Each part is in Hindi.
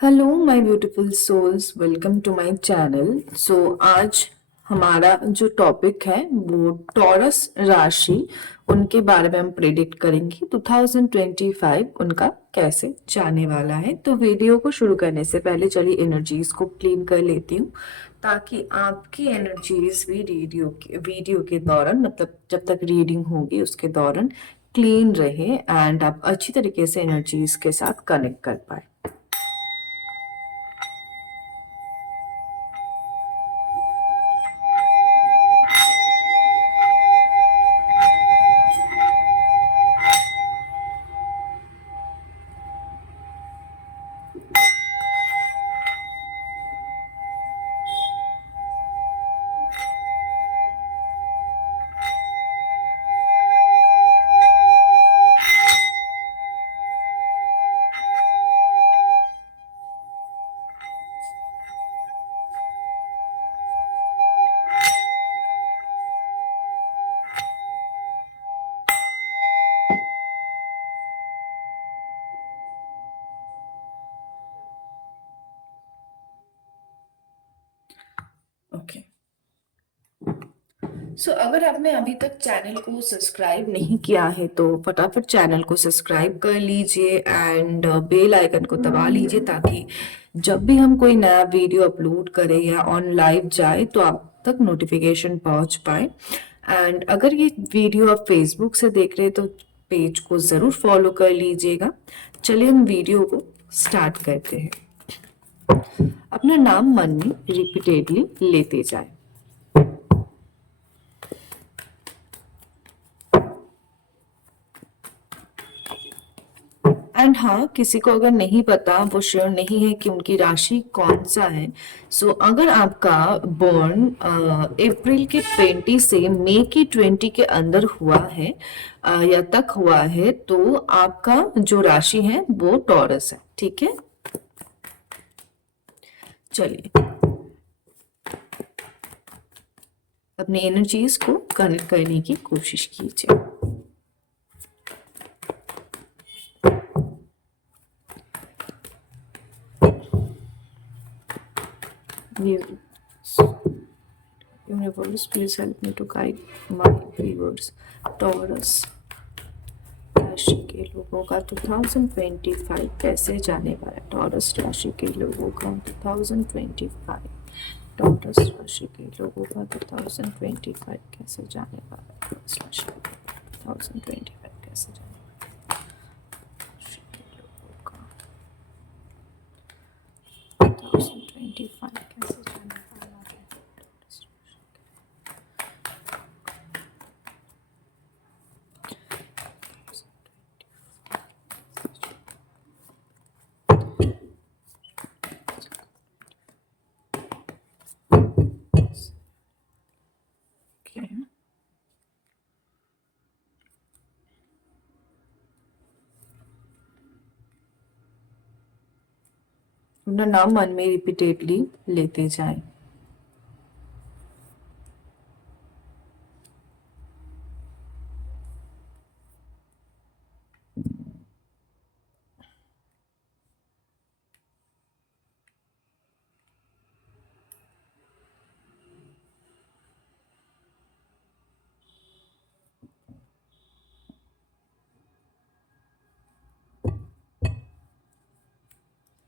Hello my beautiful souls, welcome to my channel. आज हमारा जो टॉपिक है वो टॉरस राशि, उनके बारे में हम प्रेडिक्ट करेंगे 2025 उनका कैसे जाने वाला है। तो वीडियो को शुरू करने से पहले चलिए एनर्जीज को क्लीन कर लेती हूँ, ताकि आपकी एनर्जीज भी वीडियो के दौरान, मतलब जब तक रीडिंग होगी उसके दौरान क्लीन रहे एंड आप अच्छी तरीके से एनर्जीज के साथ कनेक्ट कर पाए। ओके, अगर आपने अभी तक चैनल को सब्सक्राइब नहीं किया है तो फटाफट चैनल को सब्सक्राइब कर लीजिए एंड बेल आइकन को दबा लीजिए, ताकि जब भी हम कोई नया वीडियो अपलोड करें या ऑन लाइव जाए तो आप तक नोटिफिकेशन पहुंच पाए। एंड अगर ये वीडियो आप फेसबुक से देख रहे हैं तो पेज को ज़रूर फॉलो कर लीजिएगा। चलिए हम वीडियो को स्टार्ट करते हैं। अपना नाम मन में रिपीटेडली लेते जाए। एंड हाँ, किसी को अगर नहीं पता, वो श्योर नहीं है कि उनकी राशि कौन सा है, अगर आपका बॉर्न अप्रैल के 20 से मई के 20 के अंदर हुआ है या तक हुआ है, तो आपका जो राशि है वो टॉरस है। ठीक है, चलिए अपनी एनर्जीज को कनेक्ट करने की कोशिश कीजिए। Universe, please help me to guide my viewers. Taurus राशि के लोगों का 2025 कैसे जाने वाला है? टॉरस राशि के लोगों का 2025, टॉरस राशि के लोगों का 2025 कैसे जाने वाला है? टॉरस राशि 2025 कैसे जाने वाला है? राशि के लोगों का 2025 कैसे जाने वाला है? अपना नाम मन में रिपीटेडली लेते जाएं।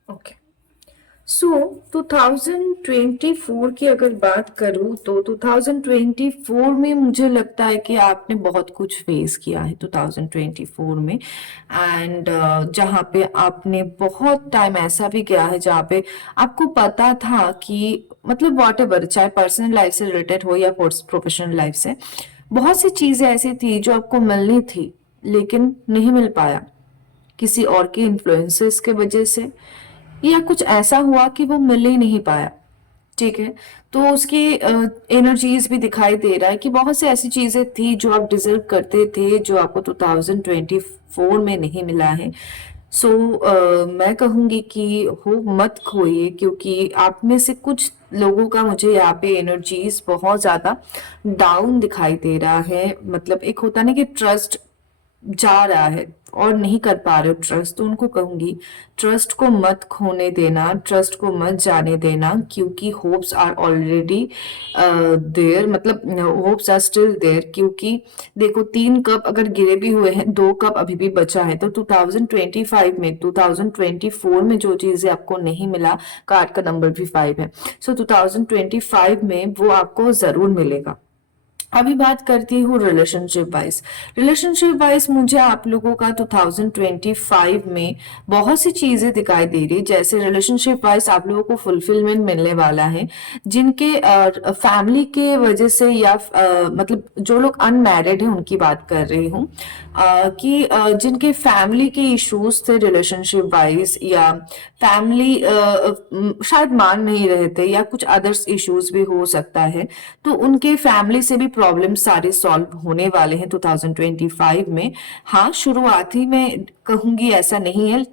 ओके, 2024 की अगर बात करूं तो 2024 में मुझे लगता है कि आपने बहुत कुछ फेस किया है 2024 में। एंड जहाँ पे आपने बहुत टाइम ऐसा भी गया है जहाँ पे आपको पता था कि मतलब वॉट एवर, चाहे पर्सनल लाइफ से रिलेटेड हो या प्रोफेशनल लाइफ से, बहुत सी चीजें ऐसी थी जो आपको मिलनी थी लेकिन नहीं मिल पाया, किसी और के इन्फ्लुएंसेस के वजह से, या कुछ ऐसा हुआ कि वो मिल ही नहीं पाया। ठीक है, तो उसकी एनर्जीज भी दिखाई दे रहा है कि बहुत सी ऐसी चीजें थी जो आप डिजर्व करते थे, जो आपको 2024 में नहीं मिला है। मैं कहूंगी कि हो मत खोइए, क्योंकि आप में से कुछ लोगों का मुझे यहाँ पे एनर्जीज बहुत ज्यादा डाउन दिखाई दे रहा है। मतलब एक होता ना कि ट्रस्ट जा रहा है, और नहीं कर पा रहे हो ट्रस्ट, तो उनको कहूंगी ट्रस्ट को मत खोने देना, ट्रस्ट को मत जाने देना, क्योंकि होप्स आर ऑलरेडी देयर, मतलब होप्स आर स्टिल देयर। क्योंकि देखो 3 कप अगर गिरे भी हुए हैं, 2 कप अभी भी बचा है, तो 2025 में, 2024 में जो चीजें आपको नहीं मिला, कार्ड का नंबर भी 5 है, सो 2025 में वो आपको जरूर मिलेगा। अभी बात करती हूँ रिलेशनशिप वाइज। रिलेशनशिप वाइज मुझे आप लोगों का 2025 में बहुत सी चीजें दिखाई दे रही, जैसे रिलेशनशिप वाइज आप लोगों को फुलफिलमेंट मिलने वाला है, जिनके फैमिली के वजह से या मतलब जो लोग अनमैरिड हैं उनकी बात कर रही हूँ, कि जिनके फैमिली के इश्यूज थे रिलेशनशिप वाइज, या फैमिली शायद मान नहीं रहे थे, या कुछ अदर्स इश्यूज भी हो सकता है, तो उनके फैमिली से भी प्रॉब्लम सारे सॉल्व होने वाले हैं 2025 में। हाँ, शुरुआती में कहूंगी ऐसा नहीं है,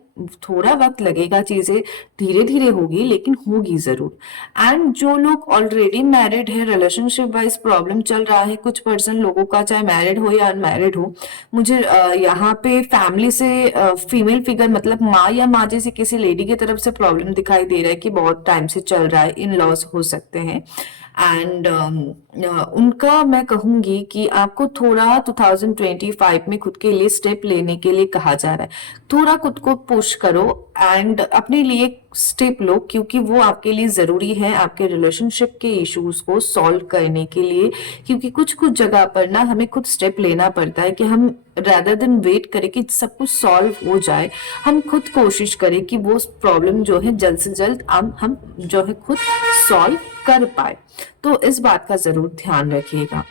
थोड़ा वक्त लगेगा, चीजें धीरे धीरे होगी, लेकिन होगी जरूर। एंड जो लोग ऑलरेडी मैरिड है, रिलेशनशिप वाइज प्रॉब्लम चल रहा है कुछ पर्सन लोगों का, चाहे मैरिड हो या अनमैरिड हो, मुझे यहाँ पे फैमिली से फीमेल फिगर, मतलब माँ या माँ जैसी किसी लेडी की तरफ से प्रॉब्लम दिखाई दे रहा है कि बहुत टाइम से चल रहा है, इन लॉस हो सकते हैं। एंड उनका मैं कहूंगी कि आपको थोड़ा 2025 में खुद के लिए स्टेप लेने के लिए कहा जा रहा है, थोड़ा खुद को पुश करो एंड अपने लिए स्टेप लो, क्योंकि वो आपके लिए जरूरी है आपके रिलेशनशिप के इश्यूज को सॉल्व करने के लिए। क्योंकि कुछ कुछ जगह पर ना हमें खुद स्टेप लेना पड़ता है, कि हम rather देन वेट करें कि सब कुछ सॉल्व हो जाए, हम खुद कोशिश करें कि वो प्रॉब्लम जो है जल्द से जल्द हम जो है खुद सॉल्व कर पाए। तो इस बात का जरूर ध्यान रखिएगा।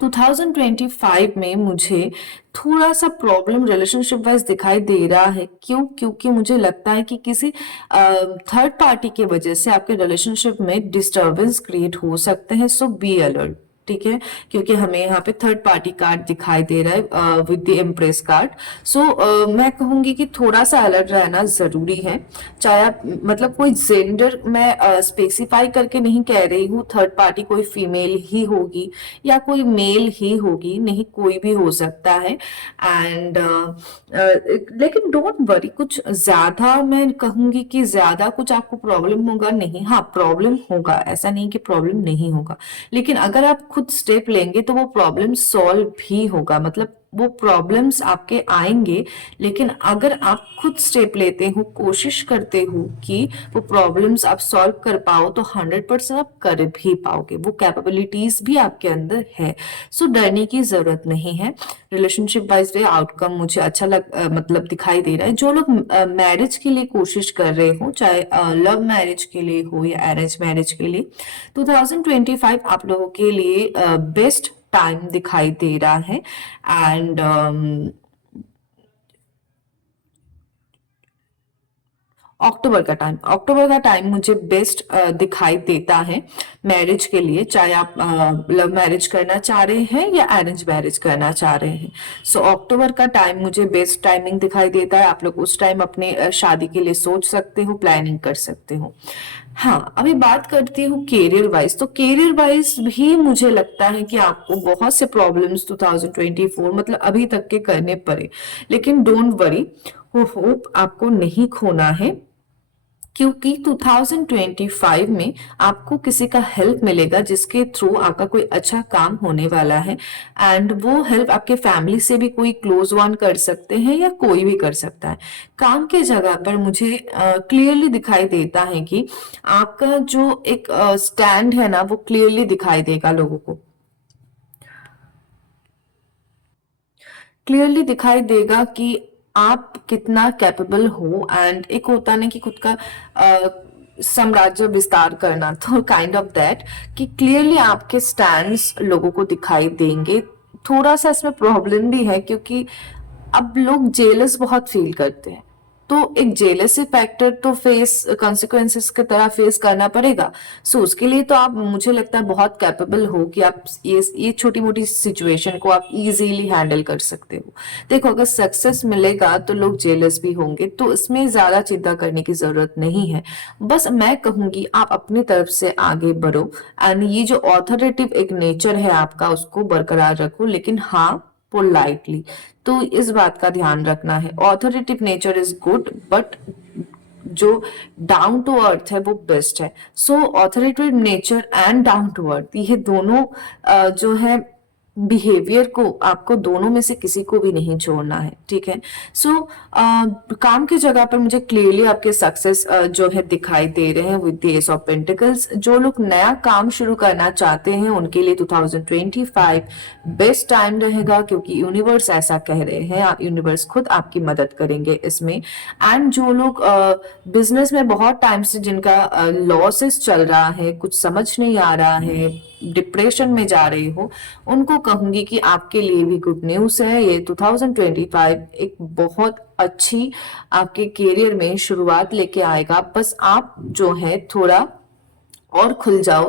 2025 में मुझे थोड़ा सा प्रॉब्लम रिलेशनशिप वाइज दिखाई दे रहा है। क्यों? क्योंकि मुझे लगता है कि किसी थर्ड पार्टी की वजह से आपके रिलेशनशिप में डिस्टरबेंस क्रिएट हो सकते हैं, सो बी अलर्ट। ठीक है, क्योंकि हमें यहाँ पे थर्ड पार्टी कार्ड दिखाई दे रहा है विद द एम्प्रेस कार्ड। सो मैं कहूंगी कि थोड़ा सा अलर्ट रहना जरूरी है। चाहे आप मतलब कोई जेंडर मैं स्पेसिफाई करके नहीं कह रही हूँ, थर्ड पार्टी कोई फीमेल ही होगी या कोई मेल ही होगी, नहीं कोई भी हो सकता है। एंड लेकिन डोंट वरी, कुछ ज्यादा मैं कहूंगी कि ज्यादा कुछ आपको प्रॉब्लम होगा नहीं। हाँ, प्रॉब्लम होगा, ऐसा नहीं कि प्रॉब्लम नहीं होगा, लेकिन अगर आप खुद स्टेप लेंगे तो वो प्रॉब्लम सॉल्व भी होगा। मतलब वो प्रॉब्लम्स आपके आएंगे, लेकिन अगर आप खुद स्टेप लेते हो, कोशिश करते हो कि वो प्रॉब्लम्स आप सॉल्व कर पाओ, तो 100% आप कर भी पाओगे, वो कैपेबिलिटीज भी आपके अंदर है। सो डरने की जरूरत नहीं है। रिलेशनशिप वाइज वे आउटकम मुझे अच्छा मतलब दिखाई दे रहा है। जो लोग मैरिज के लिए कोशिश कर रहे हो, चाहे लव मैरिज के लिए हो या अरेंज मैरिज के लिए, 2025 आप लोगों के लिए बेस्ट टाइम दिखाई दे रहा है। एंड अक्टूबर का टाइम मुझे बेस्ट दिखाई देता है मैरिज के लिए, चाहे आप लव मैरिज करना चाह रहे हैं या अरेंज मैरिज करना चाह रहे हैं। सो अक्टूबर का टाइम मुझे बेस्ट टाइमिंग दिखाई देता है। आप लोग उस टाइम अपने शादी के लिए सोच सकते हो, प्लानिंग कर सकते हो। हाँ, अभी बात करती हूँ कैरियर वाइज। तो कैरियर वाइज भी मुझे लगता है कि आपको बहुत से प्रॉब्लम्स 2024 मतलब अभी तक के करने पड़े, लेकिन डोंट वरी, वो होप आपको नहीं खोना है, क्योंकि 2025 में आपको किसी का हेल्प मिलेगा जिसके थ्रू आपका कोई अच्छा काम होने वाला है। एंड वो हेल्प आपके फैमिली से भी कोई क्लोज वन कर सकते हैं या कोई भी कर सकता है। काम के जगह पर मुझे क्लियरली दिखाई देता है कि आपका जो एक स्टैंड है ना, वो क्लियरली दिखाई देगा लोगों को, क्लियरली दिखाई देगा कि आप कितना कैपेबल हो। एंड एक होता ना कि खुद का साम्राज्य विस्तार करना, तो काइंड ऑफ दैट, कि क्लियरली आपके स्टैंड्स लोगों को दिखाई देंगे। थोड़ा सा इसमें प्रॉब्लम भी है, क्योंकि अब लोग जेलस बहुत फील करते हैं, तो एक जेलसी फैक्टर तो फेस कॉन्सिक्वेंसेस की तरह फेस करना पड़ेगा। सो उसके लिए तो आप, मुझे लगता है, बहुत कैपेबल हो कि आप ये छोटी मोटी सिचुएशन को आप इजीली हैंडल कर सकते हो। देखो, अगर सक्सेस मिलेगा तो लोग जेलस भी होंगे, तो इसमें ज्यादा चिंता करने की जरूरत नहीं है। बस मैं कहूंगी आप अपनी तरफ से आगे बढ़ो, एंड ये जो ऑथोरेटिव एक नेचर है आपका, उसको बरकरार रखो। लेकिन हाँ, पोलाइटली। तो इस बात का ध्यान रखना है। Authoritative nature is good, but जो डाउन टू अर्थ है वो बेस्ट है। So authoritative nature and down to earth, ये दोनों जो है बिहेवियर को आपको दोनों में से किसी को भी नहीं छोड़ना है, ठीक है। सो काम की जगह पर मुझे क्लियरली आपके सक्सेस जो है दिखाई दे रहे हैं with the S of pentacles. जो लोग नया काम शुरू करना चाहते हैं उनके लिए 2025 बेस्ट टाइम रहेगा, क्योंकि यूनिवर्स ऐसा कह रहे हैं, यूनिवर्स खुद आपकी मदद करेंगे इसमें। एंड जो लोग बिजनेस में बहुत टाइम से जिनका लॉसेस चल रहा है, कुछ समझ नहीं आ रहा है, डिप्रेशन में जा रहे हो, उनको कहूंगी कि आपके लिए भी गुड न्यूज है। ये 2025 एक बहुत अच्छी आपके करियर में शुरुआत लेके आएगा। बस आप जो है थोड़ा और खुल जाओ,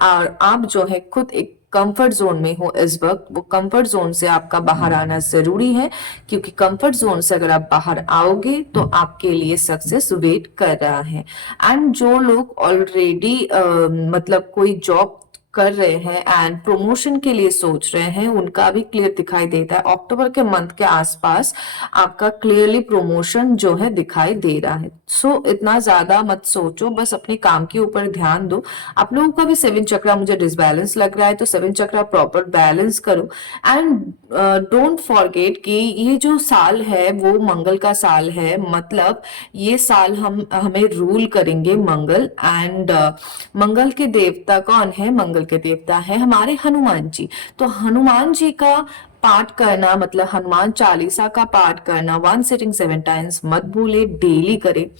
और आप जो है खुद एक कंफर्ट जोन में हो इस वक्त। वो कंफर्ट जोन से आपका बाहर आना जरूरी है, क्योंकि कंफर्ट जोन से अगर आप बाहर आओगे तो आपके लिए सक्सेस वेट कर रहा है। एंड जो लोग ऑलरेडी मतलब कोई जॉब कर रहे हैं एंड प्रमोशन के लिए सोच रहे हैं, उनका भी क्लियर दिखाई देता है। अक्टूबर के मंथ के आसपास आपका क्लियरली प्रमोशन जो है दिखाई दे रहा है। सो इतना ज्यादा मत सोचो, बस अपने काम के ऊपर ध्यान दो। आप लोगों का भी 7 चक्रा मुझे डिसबैलेंस लग रहा है, तो 7 चक्रा प्रॉपर बैलेंस करो। एंड डोंट फॉरगेट कि ये जो साल है वो मंगल का साल है, मतलब ये साल हमें रूल करेंगे मंगल। एंड मंगल के देवता कौन है? मंगल के देवता है हमारे हनुमान जी। तो हनुमान जी का पाठ करना, मतलब हनुमान चालीसा का पाठ करना 1 सिटिंग 7 टाइम्स मत भूले, डेली करे।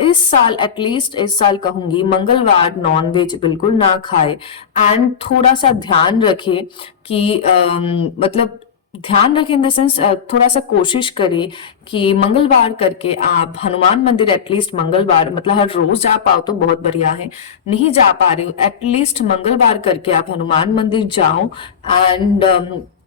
इस साल एटलीस्ट, इस साल कहूंगी मंगलवार नॉन वेज बिल्कुल ना खाए। एंड थोड़ा सा ध्यान रखे कि मतलब ध्यान रखें इन द सेंस, थोड़ा सा कोशिश करें कि मंगलवार करके आप हनुमान मंदिर एटलीस्ट मंगलवार, मतलब हर रोज जा पाओ तो बहुत बढ़िया है, नहीं जा पा रहे हो एटलीस्ट मंगलवार करके आप हनुमान मंदिर जाओ। एंड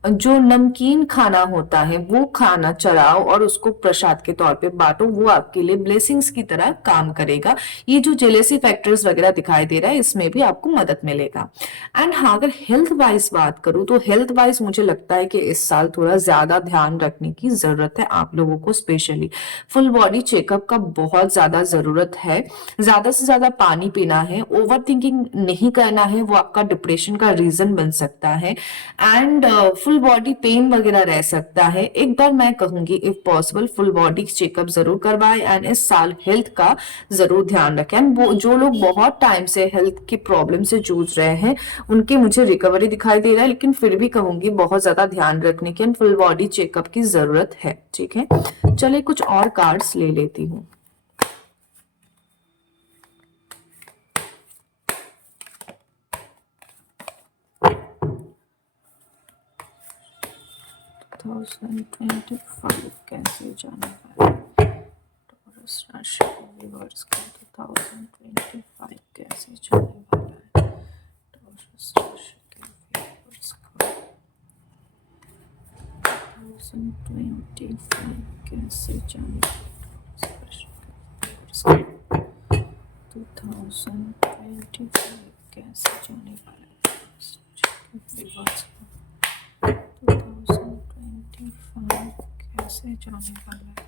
जो नमकीन खाना होता है वो खाना चढ़ाओ और उसको प्रसाद के तौर पे बांटो, वो आपके लिए ब्लेसिंग्स की तरह काम करेगा। ये जो जेलेसी फैक्टर्स वगैरह दिखाई दे रहा है इसमें भी आपको मदद मिलेगा। एंड हाँ, अगर हेल्थ वाइज बात करूं तो हेल्थ वाइज मुझे लगता है कि इस साल थोड़ा ज्यादा ध्यान रखने की जरूरत है आप लोगों को। स्पेशली फुल बॉडी चेकअप का बहुत ज्यादा जरूरत है। ज्यादा से ज्यादा पानी पीना है, ओवर थिंकिंग नहीं करना है, वो आपका डिप्रेशन का रीजन बन सकता है। एंड फुल बॉडी पेन वगैरह रह सकता है। एक बार मैं कहूंगी if possible full body checkup जरूर करवाएं। एंड इस साल हेल्थ का जरूर ध्यान रखें। वो जो लोग बहुत टाइम से हेल्थ की प्रॉब्लम से जूझ रहे हैं उनके मुझे रिकवरी दिखाई दे रहा है, लेकिन फिर भी कहूंगी बहुत ज्यादा ध्यान रखने की, फुल बॉडी चेकअप की जरूरत है, ठीक है। चलिए कुछ और कार्ड्स ले लेती हूँ। कैसे जाने वाला टॉरस राशि को रिवर्स कर 2025 कैसे जाने वाला है टॉरस राशि के रिवर्स कर 2025 कैसे जाने वाला टॉरस राशि के रिवर्स कर 2025 कैसे जाने वाला टॉरस राशि के रिवर्स कर 2025 कैसे जाने वाला है।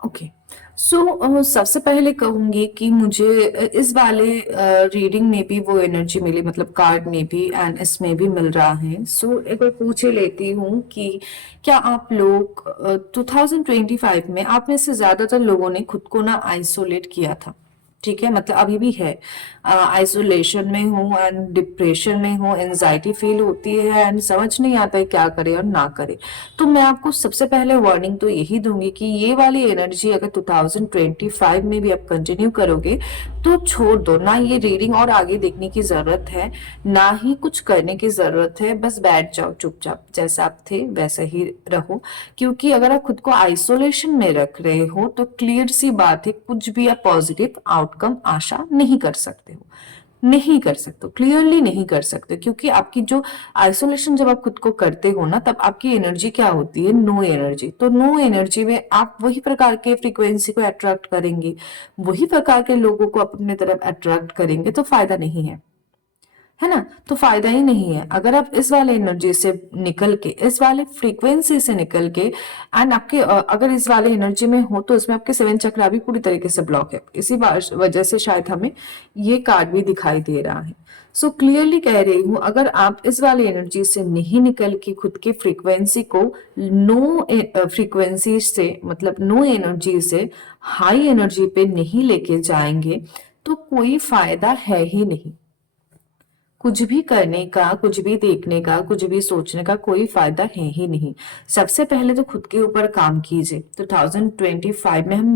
ओके, सो सबसे पहले कहूंगी कि मुझे इस वाले रीडिंग में भी वो एनर्जी मिली, मतलब कार्ड में भी एंड इसमें भी मिल रहा है। सो एक बार पूछे लेती हूँ कि क्या आप लोग 2025 में, आप में से ज्यादातर लोगों ने खुद को ना आइसोलेट किया था, ठीक है, मतलब अभी भी है, आइसोलेशन में हूँ एंड डिप्रेशन में हूँ, एंजाइटी फील होती है एंड समझ नहीं आता है क्या करे और ना करे। तो मैं आपको सबसे पहले वार्निंग तो यही दूंगी कि ये वाली एनर्जी अगर 2025 में भी आप कंटिन्यू करोगे तो छोड़ दो ना, ये रीडिंग और आगे देखने की जरूरत है, ना ही कुछ करने की जरूरत है, बस बैठ जाओ चुपचाप, जैसे आप थे वैसे ही रहो। क्योंकि अगर आप खुद को आइसोलेशन में रख रहे हो तो क्लियर सी बात है, कुछ भी आप पॉजिटिव आउटकम आशा नहीं कर सकते हो, नहीं कर सकते, क्लियरली नहीं कर सकते। क्योंकि आपकी जो आइसोलेशन जब आप खुद को करते हो ना, तब आपकी एनर्जी क्या होती है, नो एनर्जी। तो नो एनर्जी में आप वही प्रकार के फ्रीक्वेंसी को अट्रैक्ट करेंगे, वही प्रकार के लोगों को अपने तरफ अट्रैक्ट करेंगे, तो फायदा नहीं है ना। तो फायदा ही नहीं है। अगर आप इस वाले एनर्जी से निकल के, इस वाले फ्रीक्वेंसी से निकल के एंड आपके अगर इस वाले एनर्जी में हो तो इसमें आपके सेवन चक्रा भी पूरी तरीके से ब्लॉक है, इसी वजह से शायद हमें ये कार्ड भी दिखाई दे रहा है। सो क्लियरली कह रही हूं, अगर आप इस वाले एनर्जी से नहीं निकल के खुद के फ्रीक्वेंसी को नो फ्रीक्वेंसी से, मतलब नो एनर्जी से हाई एनर्जी पे नहीं लेके जाएंगे तो कोई फायदा है ही नहीं। कुछ भी करने का, कुछ भी देखने का, कुछ भी सोचने का कोई फायदा है ही नहीं। सबसे पहले तो खुद के ऊपर काम कीजिए। 2025 में हम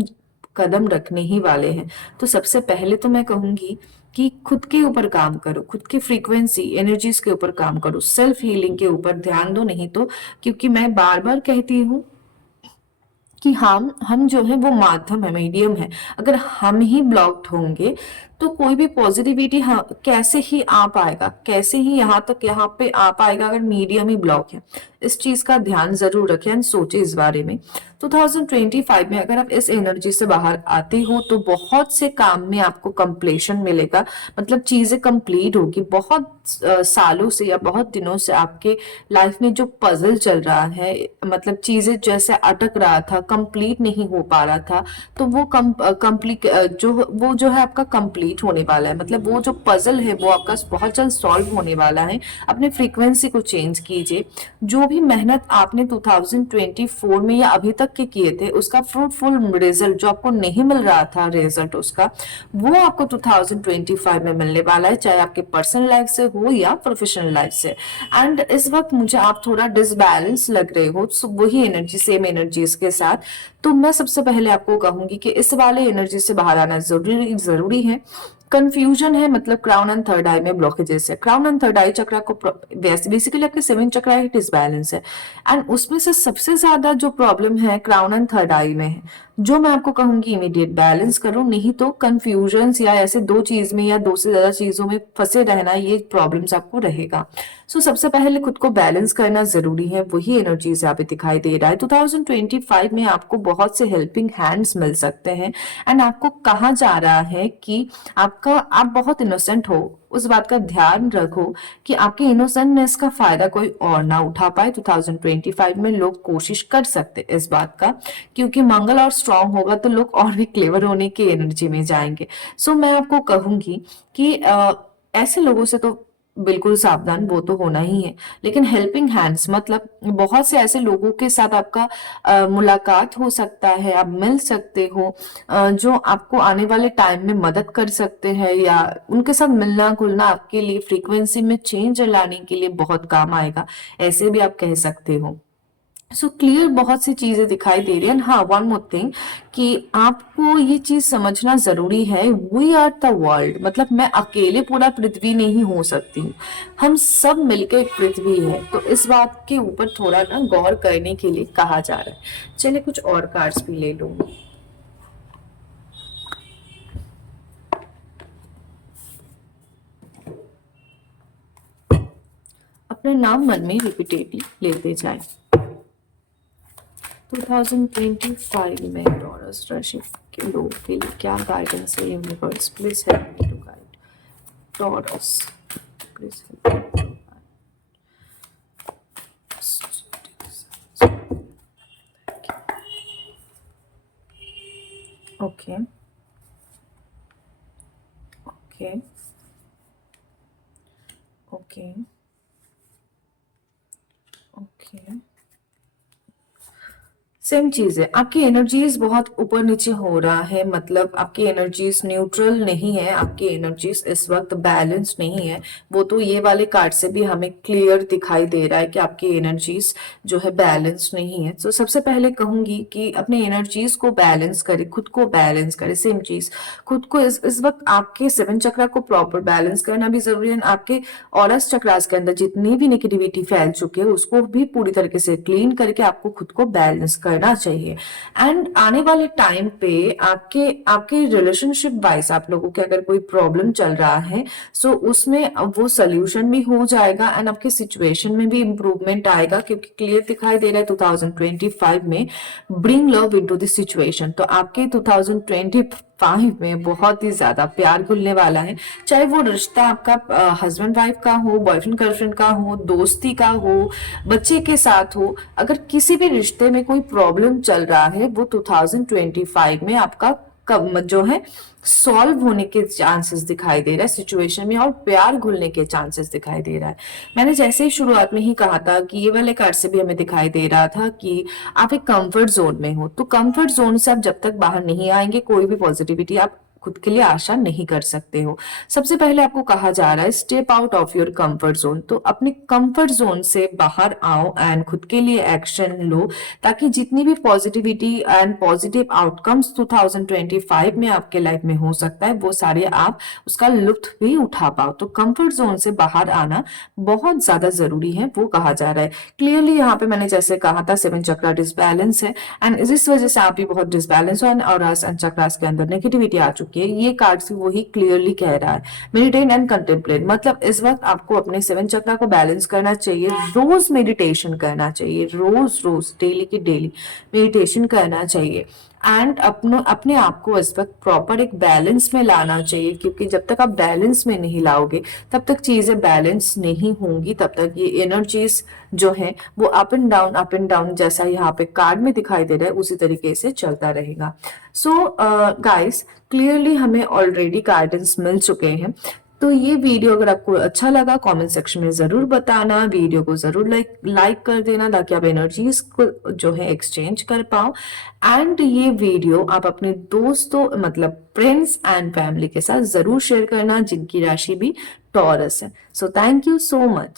कदम रखने ही वाले हैं, तो सबसे पहले तो मैं कहूंगी कि खुद के ऊपर काम करो, खुद की फ्रीक्वेंसी एनर्जीज के ऊपर काम करो, सेल्फ हीलिंग के ऊपर ध्यान दो। नहीं तो, क्योंकि मैं बार बार कहती हूँ कि हम जो है वो माध्यम है, मीडियम है। अगर हम ही ब्लॉक्ड होंगे तो कोई भी पॉजिटिविटी कैसे ही आ पाएगा, कैसे ही यहाँ तक यहाँ पे आ पाएगा अगर मीडियम ही ब्लॉक है। इस चीज का ध्यान जरूर रखें एंड सोचे इस बारे में। 2025 में अगर आप इस एनर्जी से बाहर आते हो तो बहुत से काम में आपको कंप्लीशन मिलेगा, मतलब चीजें कंप्लीट होगी। बहुत सालों से या बहुत दिनों से आपके लाइफ में जो पजल चल रहा है, मतलब चीजें जैसे अटक रहा था, कंप्लीट नहीं हो पा रहा था, तो वो कंप्लीट जो है आपका कंप्लीट होने वाला है। मतलब वो जो पजल है वो आपका बहुत जल्द सॉल्व होने वाला है। अपने फ्रीक्वेंसी को चेंज कीजिए। जो भी मेहनत आपने 2024 में या अभी तक के किए थे, उसका फ्रूटफुल रिजल्ट जो आपको नहीं मिल रहा था, रिजल्ट उसका, वो आपको 2025 में मिलने वाला है, चाहे आपके पर्सनल लाइफ से हो या प्रोफेशनल लाइफ से। एंड इस वक्त मुझे आप थोड़ा डिसबैलेंस लग रहे हो, so वही एनर्जी, सेम एनर्जीज के साथ, तो मैं सबसे पहले आपको कहूंगी कि इस वाले एनर्जी से बाहर आना जरूरी जरूरी है। कंफ्यूजन है, मतलब क्राउन एंड थर्ड आई में ब्लॉकेजेस है। क्राउन एंड थर्ड आई चक्रा को बेसिकली आपके सेवन चक्रा है, डिसबैलेंस है। एंड उसमें से सबसे ज्यादा जो प्रॉब्लम है क्राउन एंड थर्ड आई में है, जो मैं आपको कहूंगी इमीडिएट बैलेंस करो, नहीं तो कंफ्यूजन या ऐसे दो चीज में या दो से ज्यादा चीजों में फंसे रहना, ये प्रॉब्लम्स आपको रहेगा। सो सबसे पहले खुद को बैलेंस करना जरूरी है, वही एनर्जीज यहाँ पे दिखाई दे रहा है। 2025 में आपको बहुत से हेल्पिंग हैंड्स मिल सकते हैं एंड आपको कहा जा रहा है कि आप बहुत इनोसेंट हो। उस बात का ध्यान रखो कि आपके इनोसेंटनेस का फायदा कोई और ना उठा पाए। 2025 में लोग कोशिश कर सकते इस बात का, क्योंकि मंगल और स्ट्रांग होगा तो लोग और भी क्लेवर होने की एनर्जी में जाएंगे। सो मैं आपको कहूंगी कि ऐसे लोगों से तो बिल्कुल सावधान, वो तो होना ही है। लेकिन हेल्पिंग हैंड्स, मतलब बहुत से ऐसे लोगों के साथ आपका मुलाकात हो सकता है, आप मिल सकते हो, जो आपको आने वाले टाइम में मदद कर सकते हैं, या उनके साथ मिलना घुलना आपके लिए फ्रीक्वेंसी में चेंज लाने के लिए बहुत काम आएगा, ऐसे भी आप कह सकते हो। सो क्लियर बहुत सी चीजें दिखाई दे रही है। हाँ, वन मोर थिंग कि आपको ये चीज समझना जरूरी है, वी आर द वर्ल्ड, मतलब मैं अकेले पूरा पृथ्वी नहीं हो सकती हूँ, हम सब मिलकर एक पृथ्वी है। तो इस बात के ऊपर थोड़ा ना गौर करने के लिए कहा जा रहा है। चलिए कुछ और कार्ड्स भी ले लूँ। अपना नाम मन में रिपीटेडली लेते जाए। 2025 में टॉरस राशि के लोग के लिए क्या गाइडेंस है universe, please help me to guide Taurus, please help me. Okay okay okay okay, same चीज है, आपकी एनर्जीज बहुत ऊपर नीचे हो रहा है, मतलब आपकी एनर्जीज न्यूट्रल नहीं है, आपकी एनर्जीज इस वक्त बैलेंस नहीं है। वो तो ये वाले कार्ड से भी हमें क्लियर दिखाई दे रहा है कि आपकी एनर्जीज जो है बैलेंस नहीं है। तो सबसे पहले कहूंगी कि अपने एनर्जीज को बैलेंस करें, खुद को बैलेंस करें। सेम चीज, खुद को इस वक्त आपके सेवन चक्रा को प्रॉपर बैलेंस करना भी जरूरी है। आपके ऑरस चक्रास के अंदर जितनी भी नेगेटिविटी फैल चुकी है उसको भी पूरी तरीके से क्लीन करके आपको खुद को बैलेंस करना चाहिए। एंड आने वाले टाइम पे आपके आपके रिलेशनशिप वाइज आप लोगों के अगर कोई प्रॉब्लम चल रहा है, सो उसमें वो सोल्यूशन भी हो जाएगा एंड आपके सिचुएशन में भी इंप्रूवमेंट आएगा, क्योंकि क्लियर दिखाई दे रहा है 2025 में bring love into this situation. तो आपके 2025 में बहुत ही ज्यादा प्यार खुलने वाला है, चाहे वो रिश्ता आपका हस्बैंड वाइफ का हो, बॉयफ्रेंड गर्लफ्रेंड का हो, दोस्ती का हो, बच्चे के साथ हो। अगर किसी भी रिश्ते में कोई प्रॉब्लम चल रहा है वो 2025 में आपका जो है सॉल्व होने के चांसेस दिखाई दे रहा है सिचुएशन में, और प्यार घुलने के चांसेस दिखाई दे रहा है। मैंने जैसे ही शुरुआत में ही कहा था कि ये वाले कार्ड से भी हमें दिखाई दे रहा था कि आप एक कंफर्ट जोन में हो, तो कंफर्ट जोन से आप जब तक बाहर नहीं आएंगे कोई भी पॉजिटिविटी आप खुद के लिए आशा नहीं कर सकते हो। सबसे पहले आपको कहा जा रहा है step out of your comfort zone, तो अपने कंफर्ट जोन से बाहर आओ एंड खुद के लिए एक्शन लो, ताकि जितनी भी पॉजिटिविटी एंड पॉजिटिव आउटकम्स 2025 में आपके लाइफ में हो सकता है वो सारे आप उसका लुत्फ भी उठा पाओ। तो कंफर्ट जोन से बाहर आना बहुत ज्यादा जरूरी है, वो कहा जा रहा है क्लियरली। यहाँ पे मैंने जैसे कहा था सेवन चक्रा डिसबैलेंस है एंड इस वजह से आप भी बहुत डिसबैलेंस हो और चक्रास के अंदर नेगेटिविटी आ चुकी है। ये कार्ड से वही क्लियरली कह रहा है मेडिटेट एंड कंटेम्पलेट, मतलब इस वक्त आपको अपने सेवन चक्रा को बैलेंस करना चाहिए, रोज मेडिटेशन करना चाहिए, रोज रोज डेली की डेली मेडिटेशन करना चाहिए एंड अपने आप को इस वक्त प्रॉपर एक बैलेंस में लाना चाहिए, क्योंकि जब तक आप बैलेंस में नहीं लाओगे तब तक चीजें बैलेंस नहीं होंगी, तब तक ये एनर्जीज जो है वो अप एंड डाउन जैसा यहाँ पे कार्ड में दिखाई दे रहा है उसी तरीके से चलता रहेगा। सो गाइस क्लियरली हमें ऑलरेडी गाइडेंस मिल चुके हैं। तो ये वीडियो अगर आपको अच्छा लगा कमेंट सेक्शन में जरूर बताना, वीडियो को जरूर लाइक कर देना ताकि आप एनर्जीज को जो है एक्सचेंज कर पाओ। एंड ये वीडियो आप अपने दोस्तों मतलब फ्रेंड्स एंड फैमिली के साथ जरूर शेयर करना जिनकी राशि भी टॉरस है। So thank you so much.